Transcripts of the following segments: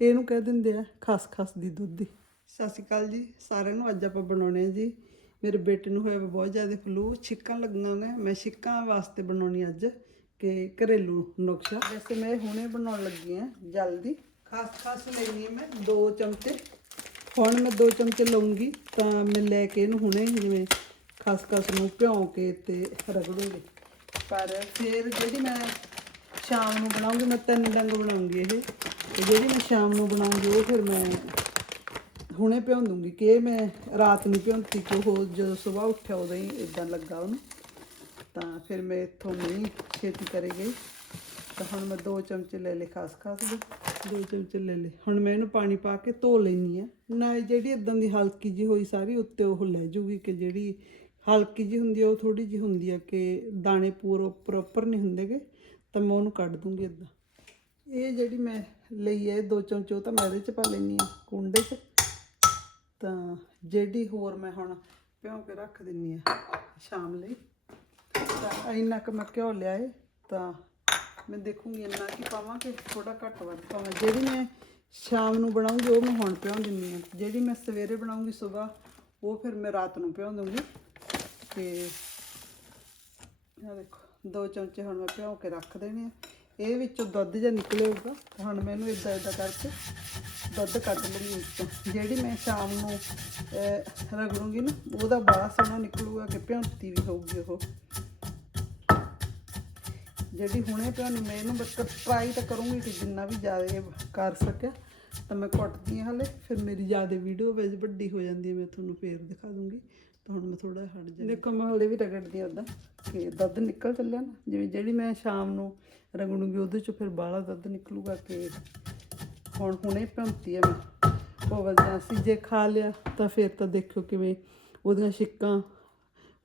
ਇਹਨੂੰ ਕਹਿ ਦਿੰਦੇ ਆ ਖਸ ਖਸ ਦੀ ਦੁੱਧ ਸਤਿ ਸ਼੍ਰੀ ਅਕਾਲ ਜੀ, ਸਾਰਿਆਂ ਨੂੰ ਅੱਜ ਆਪਾਂ ਬਣਾਉਣੇ ਆ ਜੀ। ਮੇਰੇ ਬੇਟੇ ਨੂੰ ਹੋਇਆ ਬਹੁਤ ਜ਼ਿਆਦਾ ਫਲੂ ਛਿੱਕਾਂ ਲੱਗੀਆਂ ਨੇ। ਮੈਂ ਛਿੱਕਾਂ ਵਾਸਤੇ ਬਣਾਉਣੀ ਅੱਜ ਕਿ ਘਰੇਲੂ ਨੁਕਸਾ। ਵੈਸੇ ਮੈਂ ਹੁਣੇ ਬਣਾਉਣ ਲੱਗੀ ਆ, ਜਲਦੀ। ਖਸ ਖਸ ਲੈਣੀ ਹੈ ਮੈਂ 2 ਚਮਚੇ। ਹੁਣ ਮੈਂ 2 ਚਮਚੇ ਲਵਾਂਗੀ ਤਾਂ ਮੈਂ ਲੈ ਕੇ ਇਹਨੂੰ ਹੁਣੇ ਜਿਵੇਂ ਖਸ ਖਸ ਨੂੰ ਭਿਉਂ ਕੇ ਤੇ ਰਗੜੂੰਗੀ। ਪਰ ਫਿਰ ਜਿਹੜੀ ਮੈਂ ਸ਼ਾਮ ਨੂੰ ਬਣਾਉਂਗੀ, ਮੈਂ ਤਿੰਨ ਡੰਗ ਬਣਾਉਂਗੀ ਇਹ। ਤੇ ਜਿਹੜੀ ਮੈਂ ਸ਼ਾਮ ਨੂੰ ਬਣਾਉਂਗੀ ਉਹ ਫਿਰ ਮੈਂ ਹੁਣੇ ਭਿਉਂ ਦੂੰਗੀ, ਕਿ ਮੈਂ ਰਾਤ ਨੂੰ ਭਿਉਂਤੀ ਕਿ ਉਹ ਜਦੋਂ ਸਵੇਰ ਉੱਠਿਆ ਉਦੋਂ ਹੀ ਇਦਾਂ ਲੱਗਾ ਉਹਨੂੰ। ਤਾਂ ਫਿਰ ਮੈਂ ਇੱਥੋਂ ਨਹੀਂ ਛੇਤੀ ਕਰੇ ਗਈ। ਤਾਂ ਹੁਣ ਮੈਂ ਦੋ ਚਮਚੇ ਲੈ ਲਏ ਖਾਸ ਖਾਸ ਦੇ। ਦੋ ਚਮਚੇ ਲੈ ਲਏ। ਹੁਣ ਮੈਂ ਇਹਨੂੰ ਪਾਣੀ ਪਾ ਕੇ ਧੋ ਲੈਣੀ ਆ ਨਾ ਇਹ ਜਿਹੜੀ ਇਦਾਂ ਦੀ ਹਲਕੀ ਜੀ ਹੋਈ ਸਾਰੀ, ਉੱਤੇ ਉਹ ਲੈ ਜੂਗੀ ਕਿ ਜਿਹੜੀ ਹਲਕੀ ਜੀ ਹੁੰਦੀ ਆ, ਉਹ ਥੋੜੀ ਜੀ ਹੁੰਦੀ ਆ, ਕਿ ਦਾਣੇ ਪੂਰੋ ਪ੍ਰੋਪਰ ਨਹੀਂ ਹੁੰਦੇਗੇ। ਤਾਂ ਮੈਂ ਉਹਨੂੰ ਕੱਢ ਦੂੰਗੀ ਇਦਾਂ ਇਹ ਜਿਹੜੀ ਮੈਂ ਲਈ ਹੈ ਦੋ ਚਮਚੇ ਉਹ ਤਾਂ ਮੈਂ ਇਹਦੇ ਚ ਪਾ ਲੈਣੀ ਆ ਕੁੰਡੇ 'ਚ। ਤਾਂ ਜਿਹੜੀ ਹੋਰ ਮੈਂ ਹੁਣ ਭਿਉਂ ਕੇ ਰੱਖ ਦਿੰਨੀ ਆ ਸ਼ਾਮ ਲਈ। ਤਾਂ ਇੰਨਾ ਕੁ ਮੈਂ ਘਿਓ ਲਿਆ ਏ, ਤਾਂ ਮੈਂ ਦੇਖੂੰਗੀ ਇੰਨਾ ਕੀ ਪਾਵਾਂ ਕਿ ਥੋੜਾ ਘੱਟ ਵੱਧ ਪਾਵਾਂ ਜਿਹੜੀ ਮੈਂ ਸ਼ਾਮ ਨੂੰ ਬਣਾਉਂਗੀ ਉਹ ਮੈਂ ਹੁਣ ਭਿਉਂ ਦਿੰਨੀ ਆ ਜਿਹੜੀ ਮੈਂ ਸਵੇਰੇ ਬਣਾਉਂਗੀ ਸਵੇਰ, ਉਹ ਫਿਰ ਮੈਂ ਰਾਤ ਨੂੰ ਭਿਉਂ ਦੂੰਗੀ ਤੇ ਆ ਦੇਖੋ, ਦੋ ਚਮਚੇ ਹੁਣ ਮੈਂ ਭਿਉਂ ਕੇ ਰੱਖ ਦੇਣੇ ਆ। ਇਹ ਵਿੱਚੋਂ ਦੁੱਧ ਜਿਹਾ ਨਿਕਲੇਗਾ ਤਾਂ ਹੁਣ ਮੈਨੂੰ ਇਦਾਂ ਇਦਾਂ ਕਰਕੇ ਦੁੱਧ ਕੱਢ ਲੂੰਗੀ ਵਿੱਚੋਂ। ਜਿਹੜੀ ਮੈਂ ਸ਼ਾਮ ਨੂੰ ਅਹ, ਰਗੜੂੰਗੀ ਨਾ ਉਹਦਾ ਬੜਾ ਸੋਹਣਾ ਨਿਕਲੂਗਾ ਕਿ ਭਿਉਂਤੀ ਵੀ ਹੋਊਗੀ ਉਹ। ਜਿਹੜੀ ਹੁਣੇ ਭਿਉਣੀ ਮੈਂ ਇਹਨੂੰ ਬਸ ਟਰਾਈ ਤਾਂ ਕਰੂੰਗੀ ਕਿ ਜਿੰਨਾ ਵੀ ਜ਼ਿਆਦਾ ਕਰ ਸਕਿਆ ਤਾਂ ਮੈਂ ਕੁੱਟਦੀ ਹਾਂ ਹਲੇ ਫਿਰ ਮੇਰੀ ਜ਼ਿਆਦਾ ਵੀਡੀਓ ਵਿੱਚ ਵੱਡੀ ਹੋ ਜਾਂਦੀ ਹੈ ਮੈਂ ਤੁਹਾਨੂੰ ਫੇਰ ਦਿਖਾ ਦੂੰਗੀ। ਹੁਣ ਮੈਂ ਥੋੜਾ ਹਟ ਜਾ ਦੇਖੋ, ਮੈਂ ਹਲੇ ਵੀ ਰਗੜਦੀ ਹਾਂ ਉਦਾਂ ਕਿ ਦੁੱਧ ਨਿਕਲ ਚੱਲਿਆ ਨਾ। ਜਿਵੇਂ ਜਿਹੜੀ ਮੈਂ ਸ਼ਾਮ ਨੂੰ ਰਗੜੂੰਗੀ, ਉਹਦੇ ਚੋਂ ਫਿਰ ਬਾਹਲਾ ਦੁੱਧ ਨਿਕਲੂਗਾ ਕਿ ਹੁਣ ਹੁਣੇ ਭੰਤੀ ਆ ਮੈਂ। ਉਹ ਵਜਾ ਸੀ ਜੇ ਖਾ ਲਿਆ, ਤਾਂ ਫਿਰ ਤਾਂ ਦੇਖਿਓ ਕਿਵੇਂ ਉਹਦੀਆਂ ਛਿੱਕਾਂ,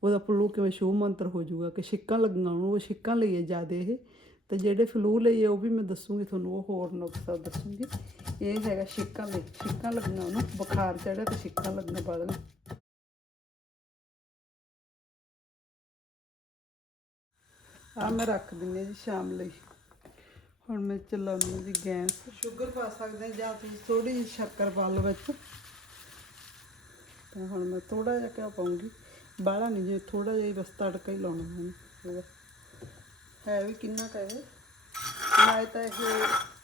ਉਹਦਾ ਫਲੂ ਕਿਵੇਂ ਸ਼ੂ ਮੰਤਰ ਹੋ ਜਾਊਗਾ। ਕਿ ਛਿੱਕਾਂ ਲੱਗੀਆਂ ਉਹਨੂੰ ਉਹ ਛਿੱਕਾਂ ਲਈਏ ਜ਼ਿਆਦਾ ਇਹ। ਤੇ ਜਿਹੜੇ ਫਲੂ ਲਈਏ, ਉਹ ਵੀ ਮੈਂ ਦੱਸੂਗੀ ਤੁਹਾਨੂੰ, ਉਹ ਹੋਰ ਨੁਕਸਾ ਦੱਸੂਗੀ। ਇਹ ਹੈਗਾ ਛਿੱਕਾਂ ਲਈ ਛਿੱਕਾਂ ਲੱਗੀਆਂ ਉਹਨੂੰ, ਬੁਖਾਰ ਚੜਿਆ ਤੇ ਛਿੱਕਾਂ ਲੱਗਣਾ ਬਾਅਦ ਆ ਮੈਂ ਰੱਖ ਹਾਂ ਜੀ ਸ਼ਾਮ ਲਈ। ਹੁਣ ਮੈਂ ਚਲਾਉਂਦੀ ਹਾਂ ਜੀ ਗੈਸ। ਸ਼ੂਗਰ ਪਾ ਸਕਦੇ ਹਾਂ ਜਾਂ ਤੁਸੀਂ ਥੋੜੀ ਜਿਹੀ ਸ਼ੱਕਰ ਪਾ ਲਓ ਵਿੱਚ। ਤਾਂ ਹੁਣ ਮੈਂ ਥੋੜਾ ਜਿਹਾ ਘਿਓ ਪਾਉਂਗੀ। ਬਾਹਲਾ ਨਹੀਂ ਜੇ ਥੋੜਾ ਜਿਹਾ ਹੀ ਬਸ ਤੜਕਾ ਹੀ ਲਾਉਣਾ ਇਹਦਾ ਹੈ ਵੀ ਕਿੰਨਾ ਕੁ ਇਹ? ਨਾਲੇ ਤਾਂ ਇਹ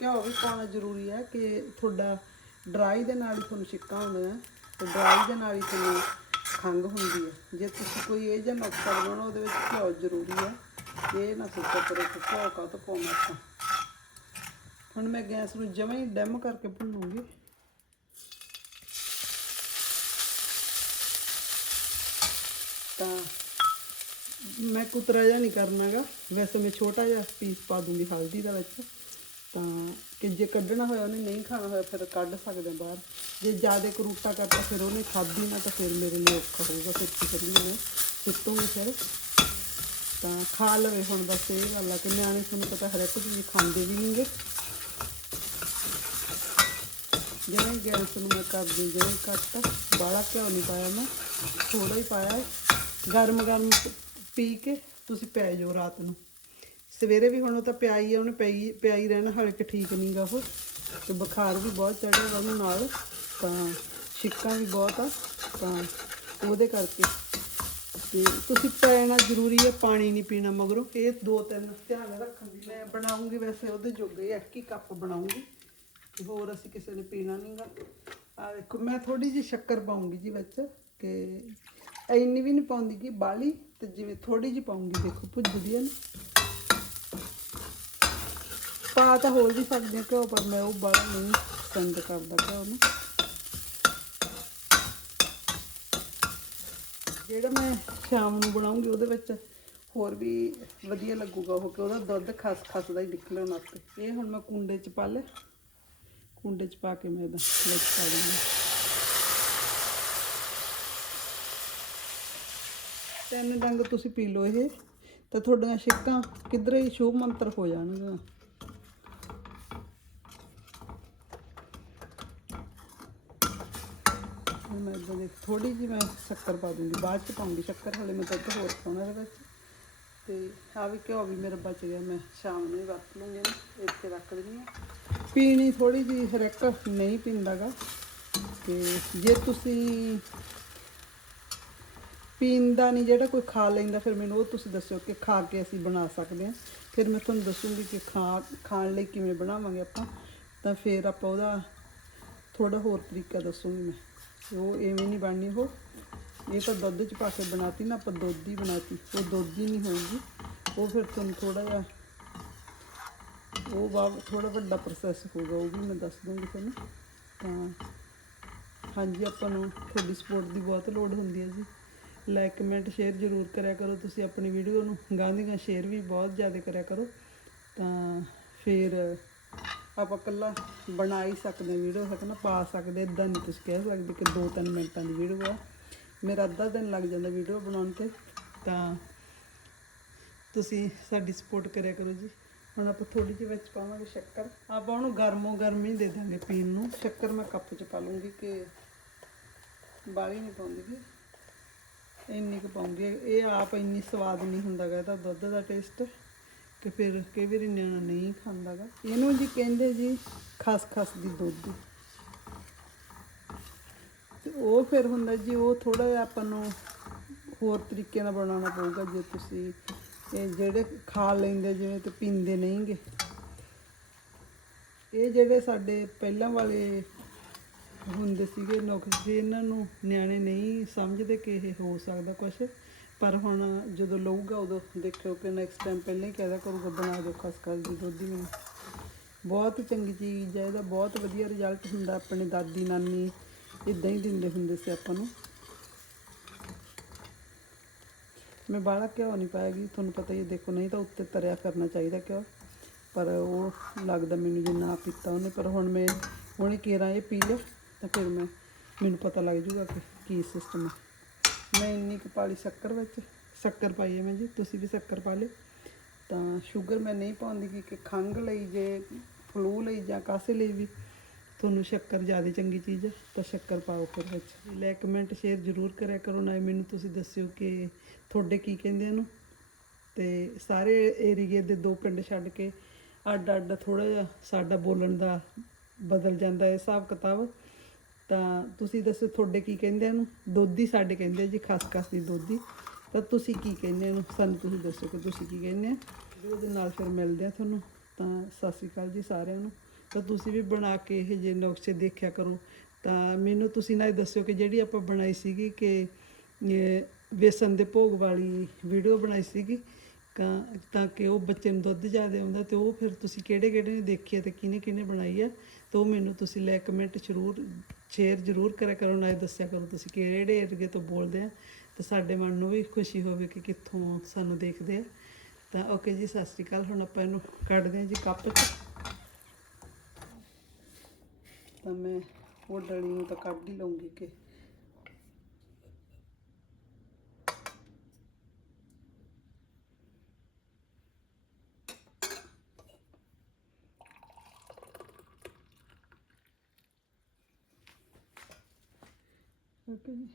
ਘਿਓ ਵੀ ਪਾਉਣਾ ਜ਼ਰੂਰੀ ਹੈ ਕਿ ਤੁਹਾਡਾ ਡਰਾਈ ਦੇ ਨਾਲ ਹੀ ਤੁਹਾਨੂੰ ਛਿੱਕਾਂ ਹੁੰਦੀਆਂ ਤੇ ਡਰਾਈ ਦੇ ਨਾਲ ਹੀ ਤੁਹਾਨੂੰ ਖੰਘ ਹੁੰਦੀ ਹੈ। ਜੇ ਤੁਸੀਂ ਕੋਈ ਇਹ ਜਿਹਾ ਨੁਕਸਾ ਬਣਾਉਣਾ ਉਹਦੇ ਵਿੱਚ ਘਿਓ ਜ਼ਰੂਰੀ ਹੈ। ਇਹ ਨਾ ਸੋਚੋ ਕਰੋ ਕਿ ਕਾ ਤੋਂ ਪਾਉਣਾ ਆਪਾਂ? ਹੁਣ ਮੈਂ ਗੈਸ ਨੂੰ ਜਮਾਂ ਹੀ ਡੈਮ ਕਰਕੇ ਭੁੰਨੂੰਗੀ। ਤਾਂ ਮੈਂ ਕੁਤਰਾ ਜਿਹਾ ਨਹੀਂ ਕਰਨਾਗਾ। ਵੈਸੇ ਮੈਂ ਛੋਟਾ ਜਿਹਾ ਪੀਸ ਪਾ ਦੂੰਗੀ ਹਲਦੀ ਦਾ ਵਿੱਚ। ਤਾਂ ਕਿ ਜੇ ਕੱਢਣਾ ਹੋਇਆ ਉਹਨੇ ਨਹੀਂ ਖਾਣਾ ਹੋਇਆ, ਫਿਰ ਕੱਢ ਸਕਦੇ ਹਾਂ ਬਾਹਰ। ਜੇ ਜ਼ਿਆਦਾ ਕਰੂਟਾ ਕਰਤਾ, ਫਿਰ ਉਹਨੇ ਖਾਧੀ ਨਾ, ਤਾਂ ਫਿਰ ਮੇਰੇ ਲਈ ਔਖਾ ਹੋਊਗਾ। ਫਿਰ ਕੀ ਕਰੀਏ ਮੈਂ? ਸਿੱਟੂਗੀ ਫਿਰ। ਤਾਂ ਖਾ ਲਵੇ ਹੁਣ ਬਸ ਇਹ ਗੱਲ ਆ ਕਿ ਨਿਆਣੇ ਤੁਹਾਨੂੰ ਪਤਾ ਹਰ ਇੱਕ ਚੀਜ਼ ਖਾਂਦੇ ਵੀ ਨਹੀਂਗੇ। ਜਿਵੇਂ ਗੈਸ ਨੂੰ ਮੈਂ ਕਰਦੀ ਜਿਵੇਂ ਘੱਟ, ਬਾਹਲਾ ਘਿਓ ਨਹੀਂ ਪਾਇਆ ਮੈਂ ਥੋੜਾ ਹੀ ਪਾਇਆ ਗਰਮ ਗਰਮ ਪੀ ਕੇ ਤੁਸੀਂ ਪੈ ਜਾਓ ਰਾਤ ਨੂੰ। ਸਵੇਰੇ ਵੀ ਹੁਣ ਉਹ ਤਾਂ ਪਿਆ ਹੀ ਆ, ਉਹਨੇ ਪਈ ਪਿਆ ਹੀ ਰਹਿਣਾ ਹਾਲੇ ਕਿ ਠੀਕ ਨਹੀਂਗਾ ਉਹ। ਤੇ ਬੁਖਾਰ ਵੀ ਬਹੁਤ ਚੜਿਆ ਉਹਨੂੰ ਨਾਲ, ਤਾਂ ਛਿੱਕਾਂ ਵੀ ਬਹੁਤ ਆ, ਤਾਂ ਉਹਦੇ ਕਰਕੇ। ਤੇ ਤੁਸੀਂ ਪੈਣਾ ਜ਼ਰੂਰੀ ਹੈ ਪਾਣੀ ਨਹੀਂ ਪੀਣਾ ਮਗਰੋਂ। ਇਹ ਦੋ ਤਿੰਨ ਧਿਆਨ ਰੱਖਣ ਦੀ ਮੈਂ ਬਣਾਉਂਗੀ ਵੈਸੇ ਉਹਦੇ ਜੋਗੇ ਇੱਕ ਹੀ ਕੱਪ ਬਣਾਉਂਗੀ। ਤੇ ਹੋਰ ਅਸੀਂ ਕਿਸੇ ਨੇ ਪੀਣਾ ਨਹੀਂਗਾ। ਆ ਦੇਖੋ ਮੈਂ ਥੋੜੀ ਜਿਹੀ ਸ਼ੱਕਰ ਪਾਉਂਗੀ ਜੀ ਵਿੱਚ ਕਿ ਇੰਨੀ ਵੀ ਨਹੀਂ ਪਾਉਂਦੀ ਕਿ ਬਾਲੀ ਤੇ ਜਿਵੇਂ ਥੋੜੀ ਜਿਹੀ ਪਾਉਂਗੀ। ਦੇਖੋ, ਭੁੱਜਦੀ ਹੈ ਪਾ ਤਾਂ ਹੋਰ ਵੀ ਸਕਦੇ ਹਾਂ ਘਿਓ, ਪਰ ਮੈਂ ਉਹ ਬਾਲਾ ਨਹੀਂ ਪਸੰਦ ਕਰਦਾ ਘਿਓ ਨੂੰ। ਜਿਹੜਾ ਮੈਂ ਸ਼ਾਮ ਨੂੰ ਬਣਾਉਂਗੀ ਉਹਦੇ ਵਿੱਚ ਹੋਰ ਵੀ ਵਧੀਆ ਲੱਗੂਗਾ ਉਹ, ਕਿ ਉਹਦਾ ਦੁੱਧ ਖਸ ਖਸ ਦਾ ਹੀ ਨਿਕਲਣ ਉਹਨਾਂ ਆਪੇ ਇਹ ਹੁਣ ਮੈਂ ਕੁੰਡੇ 'ਚ ਪਾ ਲਿਆ। ਕੁੰਡੇ 'ਚ ਪਾ ਕੇ ਮੈਂ ਇਹਦਾ ਵਿੱਚ ਪਾ ਦਿੰਦੀ ਤਿੰਨ ਡੰਗ ਤੁਸੀਂ ਪੀ ਲਓ ਇਹ। ਤਾਂ ਤੁਹਾਡੀਆਂ ਛਿੱਕਾਂ ਕਿਧਰੇ ਹੀ ਸ਼ੁਭ ਮੰਤਰ ਹੋ ਜਾਣਗੀਆਂ। ਮੈਂ ਇਦਾਂ ਦੇ ਥੋੜੀ ਜਿਹੀ ਮੈਂ ਸ਼ੱਕਰ ਪਾ ਦੂੰਗੀ ਬਾਅਦ ਚ ਪਾਉਂਗੀ ਸ਼ੱਕਰ, ਹਲੇ ਮੈਂ ਦੁੱਧ ਹੋਰ ਪਾਉਣਾ ਇਹਦੇ ਵਿੱਚ। ਤੇ ਆ ਵੀ ਘਿਓ ਵੀ ਮੇਰਾ ਬਚ ਗਿਆ, ਮੈਂ ਸ਼ਾਮ ਨੂੰ ਹੀ ਵਰਤ ਲੂੰਗੀ ਨਾ ਇੱਥੇ ਰੱਖ ਦਿੰਦੀ ਹਾਂ। ਪੀਣੀ ਥੋੜੀ ਜਿਹੀ ਹਰ ਇੱਕ ਨਹੀਂ ਪੀਂਦਾਗਾ। ਤੇ ਜੇ ਤੁਸੀਂ ਪੀਂਦਾ ਨਹੀਂ, ਜਿਹੜਾ ਕੋਈ ਖਾ ਲੈਂਦਾ, ਫਿਰ ਮੈਨੂੰ ਉਹ ਤੁਸੀਂ ਦੱਸਿਓ ਕਿ ਖਾ ਕੇ ਅਸੀਂ ਬਣਾ ਸਕਦੇ ਹਾਂ। ਫਿਰ ਮੈਂ ਤੁਹਾਨੂੰ ਦੱਸੂਗੀ ਕਿ ਖਾ, ਖਾਣ ਲਈ ਕਿਵੇਂ ਬਣਾਵਾਂਗੇ ਆਪਾਂ। ਤਾਂ ਫਿਰ ਆਪਾਂ ਉਹਦਾ ਥੋੜਾ ਹੋਰ ਤਰੀਕਾ ਦੱਸੂਗੀ ਮੈਂ। ਉਹ ਐਵੇਂ ਨਹੀਂ ਬਣਨੀ, ਉਹ ਇਹ ਤਾਂ ਦੁੱਧ ਚ ਪਾ ਕੇ ਬਣਾਤੀ ਨਾ ਆਪਾਂ ਦੁੱਧ ਦੀ ਬਣਾਤੀ, ਉਹ ਦੁੱਧ ਹੀ ਨਹੀਂ ਹੋਊਗੀ। ਉਹ ਫਿਰ ਤੁਹਾਨੂੰ ਥੋੜਾ ਜਿਹਾ, ਉਹ ਬਾ ਥੋੜਾ ਵੱਡਾ ਪ੍ਰੋਸੈਸ ਹੋਊਗਾ, ਉਹ ਵੀ ਮੈਂ ਦੱਸ ਦੂੰਗੀ ਤੁਹਾਨੂੰ। ਤਾਂ ਹਾਂਜੀ, ਆਪਾਂ ਨੂੰ ਤੁਹਾਡੀ ਸਪੋਰਟ ਦੀ ਬਹੁਤ ਲੋੜ ਹੁੰਦੀ ਹੈ ਜੀ। ਲਾਈਕ ਕਮੈਂਟ ਸ਼ੇਅਰ ਜ਼ਰੂਰ ਕਰਿਆ ਕਰੋ, ਤੁਸੀਂ ਆਪਣੀ ਵੀਡੀਓ ਨੂੰ, ਗਾਂਧੀਆਂ ਸ਼ੇਅਰ ਵੀ ਬਹੁਤ ਜ਼ਿਆਦਾ ਕਰਿਆ ਕਰੋ। ਤਾਂ ਫਿਰ ਆਪਾਂ ਕੱਲਾ ਬਣਾ ਹੀ ਸਕਦੇ ਵੀਡੀਓ ਹੈ ਨਾ ਪਾ ਸਕਦੇ ਇਦਾਂ ਨਹੀਂ ਤੁਸੀਂ ਕਹਿ ਸਕਦੇ ਕਿ 2-3 ਮਿੰਟਾਂ ਦੀ ਵੀਡੀਓ ਆ। ਮੇਰਾ ਅੱਧਾ ਦਿਨ ਲੱਗ ਜਾਂਦਾ ਵੀਡੀਓ ਬਣਾਉਣ ਤੇ। ਤਾਂ ਤੁਸੀਂ ਸਾਡੀ ਸਪੋਰਟ ਕਰਿਆ ਕਰੋ ਜੀ। ਹੁਣ ਆਪਾਂ ਥੋੜੀ ਜਿਹੀ ਵਿੱਚ ਪਾਵਾਂਗੇ ਸ਼ੱਕਰ। ਆਪਾਂ ਉਹਨੂੰ ਗਰਮੋ ਗਰਮ ਹੀ ਦੇ ਦਾਂਗੇ ਪੀਣ ਨੂੰ। ਸ਼ੱਕਰ ਮੈਂ ਕੱਪ 'ਚ ਪਾ ਲੂੰਗੀ ਕਿ ਬਾਲੀ ਨਹੀਂ ਪਾਉਂਦੀ ਗੀ। ਇੰਨੀ ਕੁ ਪਾਉਂਗੀ ਇਹ ਆਪ ਇੰਨੀ ਸਵਾਦ ਨਹੀਂ ਹੁੰਦਾਗਾ ਇਹਦਾ ਦੁੱਧ ਦਾ ਟੇਸਟ ਕਿ ਫਿਰ ਕਈ ਵਾਰੀ ਨਿਆਣਾ ਨਹੀਂ ਖਾਂਦਾਗਾ। ਇਹਨੂੰ ਜੀ ਕਹਿੰਦੇ ਜੀ ਖਸ ਖਸ ਦੀ ਦੁੱਧ। ਤੇ ਉਹ ਫਿਰ ਹੁੰਦਾ ਜੀ, ਉਹ ਥੋੜਾ ਜਿਹਾ ਆਪਾਂ ਨੂੰ ਹੋਰ ਤਰੀਕੇ ਨਾਲ ਬਣਾਉਣਾ ਪਊਗਾ ਜੇ ਤੁਸੀਂ ਇਹ ਜਿਹੜੇ ਖਾ ਲੈਂਦੇ, ਜਿਵੇਂ ਤੇ ਪੀਂਦੇ ਨਹੀਂਗੇ। ਇਹ ਜਿਹੜੇ ਸਾਡੇ ਪਹਿਲਾਂ ਵਾਲੇ ਹੁੰਦੇ ਸੀਗੇ ਨੁਕਸੇ ਇਹਨਾਂ ਨੂੰ ਨਿਆਣੇ ਨਹੀਂ ਸਮਝਦੇ ਕਿ ਇਹ ਹੋ ਸਕਦਾ ਕੁਝ ਪਰ ਹੁਣ ਜਦੋਂ ਲਊਗਾ ਉਦੋਂ ਦੇਖਿਓ ਕਿ ਨੈਕਸਟ ਟਾਈਮ ਪਹਿਲਾਂ ਹੀ ਕਹਿਦਾ ਕਰੂਗਾ ਬਣਾ ਦਿਓ ਖਸਖਸ ਦੀ ਦੁੱਧ ਦੀ ਮੈਨੂੰ ਬਹੁਤ ਚੰਗੀ ਚੀਜ਼ ਹੈ ਇਹਦਾ ਬਹੁਤ ਵਧੀਆ ਰਿਜ਼ਲਟ ਹੁੰਦਾ ਆਪਣੀ ਦਾਦੀ ਨਾਨੀ ਇਦਾਂ ਹੀ ਦਿੰਦੇ ਹੁੰਦੇ ਸੀ ਆਪਾਂ ਨੂੰ। ਮੈਂ ਬਾਹਲਾ ਘਿਓ ਨਹੀਂ ਪਾਏਗੀ ਤੁਹਾਨੂੰ ਪਤਾ ਹੀ ਹੈ, ਦੇਖੋ ਨਹੀਂ ਤਾਂ ਉੱਤੇ ਤਰਿਆ ਕਰਨਾ ਚਾਹੀਦਾ ਘਿਓ। ਪਰ ਉਹ ਲੱਗਦਾ ਮੈਨੂੰ ਜੇ ਨਾ ਪੀਤਾ ਉਹਨੇ ਪਰ ਹੁਣ ਮੈਂ ਹੁਣੇ ਕੇਰਾ ਇਹ ਪੀ ਲਿਆ ਤਾਂ ਫਿਰ ਮੈਂ ਮੈਨੂੰ ਪਤਾ ਲੱਗ ਜੂਗਾ ਕਿ ਕੀ ਸਿਸਟਮ ਹੈ। ਮੈਂ ਇੰਨੀ ਕੁ ਪਾਲੀ ਸ਼ੱਕਰ ਵਿੱਚ। ਸ਼ੱਕਰ ਪਾਈ ਹੈ ਮੈਂ ਜੀ, ਤੁਸੀਂ ਵੀ ਸ਼ੱਕਰ ਪਾ ਲਿਓ। ਤਾਂ ਸ਼ੂਗਰ ਮੈਂ ਨਹੀਂ ਪਾਉਂਦੀ ਕਿਉਂਕਿ ਕਿ ਖੰਘ ਲਈ ਜੇ, ਫਲੂ ਲਈ ਜਾਂ ਕਾਸੇ ਲਈ ਵੀ। ਤੁਹਾਨੂੰ ਸ਼ੱਕਰ ਜ਼ਿਆਦਾ ਚੰਗੀ ਚੀਜ਼ ਹੈ, ਤਾਂ ਸ਼ੱਕਰ ਪਾਓ ਫਿਰ ਵਿੱਚ। ਲਾਈਕ ਕਮੈਂਟ ਸ਼ੇਅਰ ਜ਼ਰੂਰ ਕਰਿਆ ਕਰੋ ਨਾ ਮੈਨੂੰ ਤੁਸੀਂ ਦੱਸਿਓ ਕਿ ਤੁਹਾਡੇ ਕੀ ਕਹਿੰਦੇ ਇਹਨੂੰ। ਤੇ ਸਾਰੇ ਏਰੀਏ ਦੇ ਦੋ ਪਿੰਡ ਛੱਡ ਕੇ ਅੱਡ ਅੱਡ ਥੋੜਾ ਜਿਹਾ ਸਾਡਾ ਬੋਲਣ ਦਾ ਬਦਲ ਜਾਂਦਾ ਹੈ, ਹਿਸਾਬ ਕਿਤਾਬ। ਤਾਂ ਤੁਸੀਂ ਦੱਸੋ ਤੁਹਾਡੇ ਕੀ ਕਹਿੰਦੇ ਇਹਨੂੰ? ਦੋਧੀ ਸਾਡੇ ਕਹਿੰਦੇ ਆ ਜੀ ਖਸਖਸ ਦੀ ਦੋਧੀ। ਤਾਂ ਤੁਸੀਂ ਕੀ ਕਹਿੰਦੇ ਇਹਨੂੰ? ਸਾਨੂੰ ਤੁਸੀਂ ਦੱਸੋ ਕਿ ਤੁਸੀਂ ਕੀ ਕਹਿੰਦੇ ਆ? ਵੀਡੀਓ ਨਾਲ ਫਿਰ ਮਿਲਦੇ ਆ ਤੁਹਾਨੂੰ। ਤਾਂ ਸਤਿ ਸ਼੍ਰੀ ਅਕਾਲ ਜੀ ਸਾਰਿਆਂ ਨੂੰ। ਤਾਂ ਤੁਸੀਂ ਵੀ ਬਣਾ ਕੇ ਇਹ ਜੇ ਨੁਕਸੇ ਦੇਖਿਆ ਕਰੋ। ਤਾਂ ਮੈਨੂੰ ਤੁਸੀਂ ਨਾ ਇਹ ਦੱਸਿਓ ਕਿ ਜਿਹੜੀ ਆਪਾਂ ਬਣਾਈ ਸੀਗੀ ਕਿ ਇਹ ਵੇਸਣ ਦੇ ਭੋਗ ਵਾਲੀ ਵੀਡੀਓ ਬਣਾਈ ਸੀਗੀ, ਤਾਂ ਕਿ ਉਹ ਬੱਚੇ ਨੂੰ ਦੁੱਧ ਜ਼ਿਆਦਾ ਆਉਂਦਾ ਤੇ ਉਹ ਫਿਰ ਤੁਸੀਂ ਕਿਹੜੇ ਕਿਹੜੇ ਨੇ ਦੇਖੀ ਹੈ ਤੇ ਕਿਹਨੇ ਕਿਹਨੇ ਬਣਾਈ ਹੈ ਤੇ ਉਹ ਮੈਨੂੰ ਤੁਸੀਂ ਲੈ ਕਮੈਂਟ ਜ਼ਰੂਰ ਸ਼ੇਅਰ ਜ਼ਰੂਰ ਕਰਿਆ ਕਰੋ, ਨਾਲੇ ਦੱਸਿਆ ਕਰੋ ਤੁਸੀਂ ਕਿਹੜੇ ਏਰੀਏ ਤੋਂ ਬੋਲਦੇ ਆ। ਤੇ ਸਾਡੇ ਮਨ ਨੂੰ ਵੀ ਖੁਸ਼ੀ ਹੋਵੇ ਕਿ ਕਿੱਥੋਂ ਸਾਨੂੰ ਦੇਖਦੇ ਆ। ਤਾਂ ਓਕੇ ਜੀ, ਸਤਿ ਸ਼੍ਰੀ ਅਕਾਲ। ਹੁਣ ਆਪਾਂ ਇਹਨੂੰ ਕੱਢਦੇ ਹਾਂ ਜੀ ਕੱਪ 'ਚ। ਤਾਂ ਮੈਂ ਉਹ ਡਲੀ ਨੂੰ ਤਾਂ ਕੱਢ ਹੀ ਲਵਾਂਗੀ ਕਿ ਓਕੇ ਜੀ